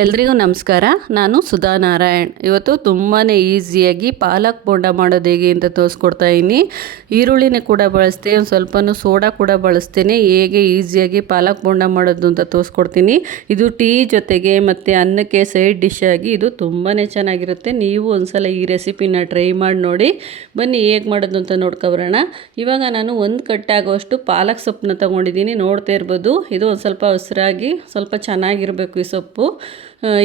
ಎಲ್ರಿಗೂ ನಮಸ್ಕಾರ. ನಾನು ಸುಧಾ ನಾರಾಯಣ್. ಇವತ್ತು ತುಂಬಾ ಈಸಿಯಾಗಿ ಪಾಲಕ್ ಬೋಂಡ ಮಾಡೋದು ಹೇಗೆ ಅಂತ ತೋರಿಸ್ಕೊಡ್ತಾ ಇದ್ದೀನಿ. ಈರುಳ್ಳಿನ ಕೂಡ ಬಳಸ್ತೀನಿ, ಒಂದು ಸ್ವಲ್ಪನೂ ಸೋಡಾ ಕೂಡ ಬಳಸ್ತೇನೆ. ಹೇಗೆ ಈಸಿಯಾಗಿ ಪಾಲಕ್ ಬೋಂಡ ಮಾಡೋದು ಅಂತ ತೋರಿಸ್ಕೊಡ್ತೀನಿ. ಇದು ಟೀ ಜೊತೆಗೆ ಮತ್ತು ಅನ್ನಕ್ಕೆ ಸೈಡ್ ಡಿಶ್ ಆಗಿ ಇದು ತುಂಬಾ ಚೆನ್ನಾಗಿರುತ್ತೆ. ನೀವು ಒಂದ್ಸಲ ಈ ರೆಸಿಪಿನ ಟ್ರೈ ಮಾಡಿ ನೋಡಿ. ಬನ್ನಿ ಹೇಗೆ ಮಾಡೋದು ಅಂತ ನೋಡ್ಕೊಬರೋಣ. ಇವಾಗ ನಾನು ಒಂದು ಕಟ್ಟಾಗುವಷ್ಟು ಪಾಲಕ್ ಸೊಪ್ಪನ್ನ ತೊಗೊಂಡಿದ್ದೀನಿ. ನೋಡ್ತಾ ಇರ್ಬೋದು, ಇದು ಒಂದು ಸ್ವಲ್ಪ ಹಸಿರಾಗಿ ಸ್ವಲ್ಪ ಚೆನ್ನಾಗಿರಬೇಕು ಈ ಸೊಪ್ಪು.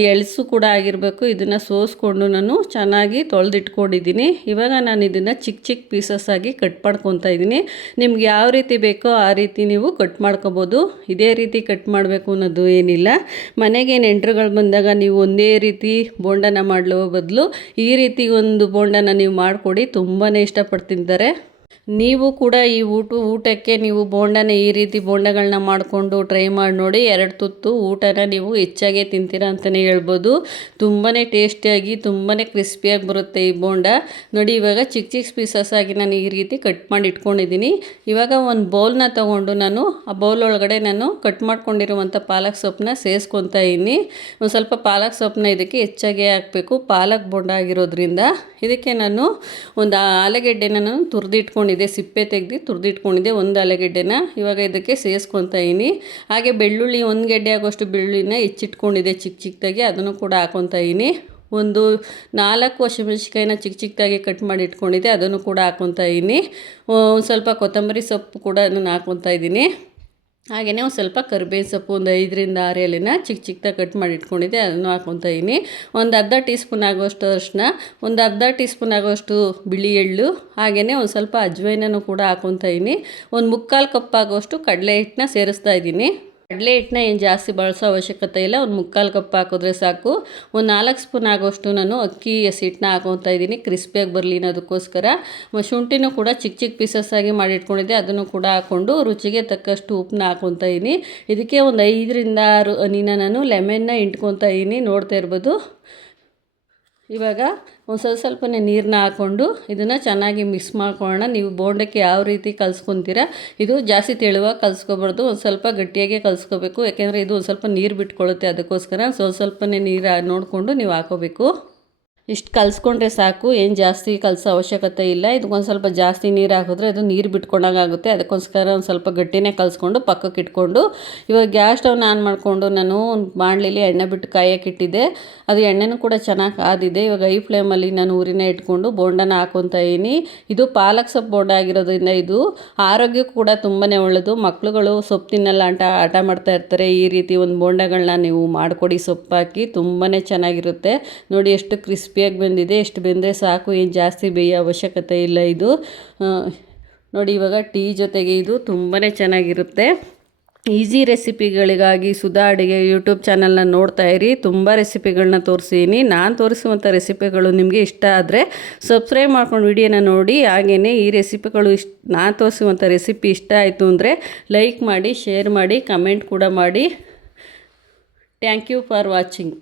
ಎಳಸು ಕೂಡ ಆಗಿರಬೇಕು. ಇದನ್ನು ಸೋಸ್ಕೊಂಡು ನಾನು ಚೆನ್ನಾಗಿ ತೊಳೆದಿಟ್ಕೊಂಡಿದ್ದೀನಿ. ಇವಾಗ ನಾನು ಇದನ್ನು ಚಿಕ್ಕ ಚಿಕ್ಕ ಪೀಸಸ್ ಆಗಿ ಕಟ್ ಮಾಡ್ಕೊತಾ ಇದ್ದೀನಿ. ನಿಮ್ಗೆ ಯಾವ ರೀತಿ ಬೇಕೋ ಆ ರೀತಿ ನೀವು ಕಟ್ ಮಾಡ್ಕೊಬೋದು. ಇದೇ ರೀತಿ ಕಟ್ ಮಾಡಬೇಕು ಅನ್ನೋದು ಏನಿಲ್ಲ. ಮನೆಗೆ ನೆಂಟರುಗಳು ಬಂದಾಗ ನೀವು ಒಂದೇ ರೀತಿ ಬೋಂಡನ ಮಾಡಲೋ ಬದಲು ಈ ರೀತಿ ಒಂದು ಬೋಂಡನ ನೀವು ಮಾಡಿಕೊಡಿ, ತುಂಬಾ ಇಷ್ಟಪಟ್ಟು ತಿಂತಾರೆ. ನೀವು ಕೂಡ ಈ ಊಟಕ್ಕೆ ನೀವು ಬೋಂಡನ ಈ ರೀತಿ ಬೋಂಡಗಳನ್ನ ಮಾಡಿಕೊಂಡು ಟ್ರೈ ಮಾಡಿ ನೋಡಿ. 2 ತುತ್ತು ಊಟನ ನೀವು ಹೆಚ್ಚಾಗೆ ತಿಂತೀರಾ ಅಂತಲೇ ಹೇಳ್ಬೋದು. ತುಂಬಾ ಟೇಸ್ಟಿಯಾಗಿ ತುಂಬಾ ಕ್ರಿಸ್ಪಿಯಾಗಿ ಬರುತ್ತೆ ಈ ಬೋಂಡ. ನೋಡಿ, ಇವಾಗ ಚಿಕ್ಕ ಚಿಕ್ಕ ಪೀಸಸ್ ಆಗಿ ನಾನು ಈ ರೀತಿ ಕಟ್ ಮಾಡಿ ಇಟ್ಕೊಂಡಿದ್ದೀನಿ. ಇವಾಗ ಒಂದು ಬೌಲ್ನ ತೊಗೊಂಡು ನಾನು ಆ ಬೌಲ್ ಒಳಗಡೆ ನಾನು ಕಟ್ ಮಾಡ್ಕೊಂಡಿರುವಂಥ ಪಾಲಕ್ ಸೊಪ್ಪನ್ನ ಸೇರಿಸ್ಕೊತಾ ಇದ್ದೀನಿ. ಒಂದು ಸ್ವಲ್ಪ ಪಾಲಕ್ ಸೊಪ್ಪನ್ನ ಇದಕ್ಕೆ ಹೆಚ್ಚಾಗೆ ಹಾಕಬೇಕು. ಪಾಲಕ್ ಬೋಂಡ ಆಗಿರೋದ್ರಿಂದ ಇದಕ್ಕೆ ನಾನು ಒಂದು ಆಲೂಗೆಡ್ಡೆನ ನಾನು ತುರಿದಿಟ್ಕೊಂಡಿದ್ದೆ, ಸಿಪ್ಪೆ ತೆಗೆದು ತುರಿದಿಟ್ಕೊಂಡಿದ್ದೆ ಒಂದು ಆಲೂಗೆಡ್ಡೆನ. ಇವಾಗ ಇದಕ್ಕೆ ಸೇರಿಸ್ಕೊತಾ ಇದ್ದೀನಿ. ಹಾಗೆ ಬೆಳ್ಳುಳ್ಳಿ 1 ಗೆಡ್ಡೆ ಆಗೋಷ್ಟು ಬೆಳ್ಳುಳ್ಳಿನ ಹೆಚ್ಚಿಟ್ಕೊಂಡಿದ್ದೆ ಚಿಕ್ಕ ಚಿಕ್ಕದಾಗಿ, ಅದನ್ನು ಕೂಡ ಹಾಕ್ಕೊತಾ ಇದ್ದೀನಿ. ಒಂದು 4 ಹಸಿಮೆಣಸಿಕಾಯಿನ ಚಿಕ್ಕ ಚಿಕ್ಕದಾಗಿ ಕಟ್ ಮಾಡಿ ಇಟ್ಕೊಂಡಿದ್ದೆ, ಅದನ್ನು ಕೂಡ ಹಾಕ್ಕೊತಾ ಇದ್ದೀನಿ. ಒಂದು ಸ್ವಲ್ಪ ಕೊತ್ತಂಬರಿ ಸೊಪ್ಪು ಕೂಡ ನಾನು ಹಾಕ್ಕೊತಾ ಇದ್ದೀನಿ. ಹಾಗೆಯೇ ಒಂದು ಸ್ವಲ್ಪ ಕರಿಬೇವಿನ ಸೊಪ್ಪು ಒಂದು 5ರಿಂದ 6 ಎಲೆನ ಚಿಕ್ಕ ಚಿಕ್ಕದಾಗಿ ಕಟ್ ಮಾಡಿ ಇಟ್ಕೊಂಡಿದ್ದೆ, ಅದನ್ನು ಹಾಕ್ಕೊತಾ ಇದ್ದೀನಿ. ಒಂದು ಅರ್ಧ ಟೀ ಸ್ಪೂನ್ ಆಗುವಷ್ಟು ಅರಿಶಿನ, ಒಂದು ಅರ್ಧ ಟೀ ಸ್ಪೂನ್ ಆಗುವಷ್ಟು ಬಿಳಿ ಎಳ್ಳು, ಹಾಗೆಯೇ ಒಂದು ಸ್ವಲ್ಪ ಅಜ್ವೈನನ್ನು ಕೂಡ ಹಾಕ್ಕೊತಾ ಇದ್ದೀನಿ. ಒಂದು 3/4 ಕಪ್ ಆಗುವಷ್ಟು ಕಡಲೆ ಹಿಟ್ಟನ್ನ ಸೇರಿಸ್ತಾ ಇದ್ದೀನಿ. ಕಡಲೆ ಹಿಟ್ಟನ್ನ ಏನು ಜಾಸ್ತಿ ಬಳಸೋ ಅವಶ್ಯಕತೆ ಇಲ್ಲ, ಒಂದು 3/4 ಕಪ್ ಹಾಕಿದ್ರೆ ಸಾಕು. ಒಂದು 4 ಸ್ಪೂನ್ ಆಗೋಷ್ಟು ನಾನು ಅಕ್ಕಿ ಹಸಿಟ್ಟನ್ನ ಹಾಕ್ಕೊತಾ ಇದ್ದೀನಿ, ಕ್ರಿಸ್ಪಿಯಾಗಿ ಬರಲಿ ಅನ್ನೋದಕ್ಕೋಸ್ಕರ. ಶುಂಠಿನೂ ಕೂಡ ಚಿಕ್ಕ ಚಿಕ್ಕ ಪೀಸಸ್ ಆಗಿ ಮಾಡಿಟ್ಕೊಂಡಿದ್ದೆ, ಅದನ್ನು ಕೂಡ ಹಾಕ್ಕೊಂಡು ರುಚಿಗೆ ತಕ್ಕಷ್ಟು ಉಪ್ಪನ್ನ ಹಾಕ್ಕೊತಾ ಇದ್ದೀನಿ. ಇದಕ್ಕೆ ಒಂದು 5ರಿಂದ 6 ಹನಿನ ನಾನು ಲೆಮನ್ನ ಹಿಂಡ್ಕೊತಾ ಇದ್ದೀನಿ, ನೋಡ್ತಾ ಇರ್ಬೋದು. ಇವಾಗ ಒಂದು ಸ್ವಲ್ಪನೇ ನೀರನ್ನ ಹಾಕ್ಕೊಂಡು ಇದನ್ನು ಚೆನ್ನಾಗಿ ಮಿಕ್ಸ್ ಮಾಡ್ಕೊಳ್ಳೋಣ. ನೀವು ಬೋಂಡಕ್ಕೆ ಯಾವ ರೀತಿ ಕಲಿಸ್ಕೊತೀರಾ, ಇದು ಜಾಸ್ತಿ ತೆಳುವಾಗಿ ಕಲಿಸ್ಕೊಬಾರ್ದು, ಒಂದು ಸ್ವಲ್ಪ ಗಟ್ಟಿಯಾಗೆ ಕಲಿಸ್ಕೋಬೇಕು. ಯಾಕೆಂದರೆ ಇದು ಒಂದು ಸ್ವಲ್ಪ ನೀರು ಬಿಟ್ಕೊಳ್ಳುತ್ತೆ, ಅದಕ್ಕೋಸ್ಕರ ಸ್ವಲ್ಪನೇ ನೀರು ನೋಡಿಕೊಂಡು ನೀವು ಹಾಕೋಬೇಕು. ಇಷ್ಟು ಕಲಿಸ್ಕೊಂಡ್ರೆ ಸಾಕು, ಏನು ಜಾಸ್ತಿ ಕಲಸೋ ಅವಶ್ಯಕತೆ ಇಲ್ಲ. ಇದಕ್ಕೊಂದು ಸ್ವಲ್ಪ ಜಾಸ್ತಿ ನೀರು ಹಾಕಿದ್ರೆ ಅದು ನೀರು ಬಿಟ್ಕೊಂಡಾಗುತ್ತೆ, ಅದಕ್ಕೋಸ್ಕರ ಒಂದು ಸ್ವಲ್ಪ ಗಟ್ಟಿನೇ ಕಲಿಸ್ಕೊಂಡು ಪಕ್ಕಕ್ಕೆ ಇಟ್ಕೊಂಡು ಇವಾಗ ಗ್ಯಾಸ್ ಸ್ಟವ್ನ ಆನ್ ಮಾಡಿಕೊಂಡು ನಾನು ಒಂದು ಬಾಣಲೆಯಲ್ಲಿ ಎಣ್ಣೆ ಬಿಟ್ಟು ಕಾಯಕ್ಕೆ ಇಟ್ಟಿದ್ದೆ. ಅದು ಎಣ್ಣೆನೂ ಕೂಡ ಚೆನ್ನಾಗಿ ಕಾದಿದೆ. ಇವಾಗ ಹೈ ಫ್ಲೇಮಲ್ಲಿ ನಾನು ಉರಿನ ಇಟ್ಕೊಂಡು ಬೋಂಡನ ಹಾಕ್ಕೊತಾ ಇದ್ದೀನಿ. ಇದು ಪಾಲಕ್ ಸೊಪ್ಪು ಬೋಂಡ ಆಗಿರೋದ್ರಿಂದ ಇದು ಆರೋಗ್ಯಕ್ಕೂ ಕೂಡ ತುಂಬಾ ಒಳ್ಳೆಯದು. ಮಕ್ಕಳುಗಳು ಸೊಪ್ಪು ತಿನ್ನಲ್ಲ ಅಂತ ಹಠ ಮಾಡ್ತಾ ಇರ್ತಾರೆ. ಈ ರೀತಿ ಒಂದು ಬೋಂಡಗಳನ್ನ ನೀವು ಮಾಡಿಕೊಡಿ, ಸೊಪ್ಪು ಹಾಕಿ, ತುಂಬಾ ಚೆನ್ನಾಗಿರುತ್ತೆ. ನೋಡಿ ಎಷ್ಟು ಕ್ರಿಸ್ಪಿಯಾಗಿ ಬಂದಿದೆ. ಎಷ್ಟು ಬೆಂದರೆ ಸಾಕು, ಏನು ಜಾಸ್ತಿ ಬೇಯೋ ಅವಶ್ಯಕತೆ ಇಲ್ಲ. ಇದು ನೋಡಿ, ಇವಾಗ ಟೀ ಜೊತೆಗೆ ಇದು ತುಂಬಾ ಚೆನ್ನಾಗಿರುತ್ತೆ. ಈಸಿ ರೆಸಿಪಿಗಳಿಗಾಗಿ ಸುಧಾ ಅಡುಗೆ ಯೂಟ್ಯೂಬ್ ಚಾನಲ್ನ ನೋಡ್ತಾ ಇರಿ. ತುಂಬ ರೆಸಿಪಿಗಳನ್ನ ತೋರಿಸಿದ್ದೀನಿ. ನಾನು ತೋರಿಸುವಂಥ ರೆಸಿಪಿಗಳು ನಿಮಗೆ ಇಷ್ಟ ಆದರೆ ಸಬ್ಸ್ಕ್ರೈಬ್ ಮಾಡ್ಕೊಂಡು ವಿಡಿಯೋನ ನೋಡಿ. ಹಾಗೆಯೇ ಈ ರೆಸಿಪಿಗಳು ನಾನು ತೋರಿಸುವಂಥ ರೆಸಿಪಿ ಇಷ್ಟ ಆಯಿತು ಅಂದರೆ ಲೈಕ್ ಮಾಡಿ, ಶೇರ್ ಮಾಡಿ, ಕಮೆಂಟ್ ಕೂಡ ಮಾಡಿ. Thank you for watching.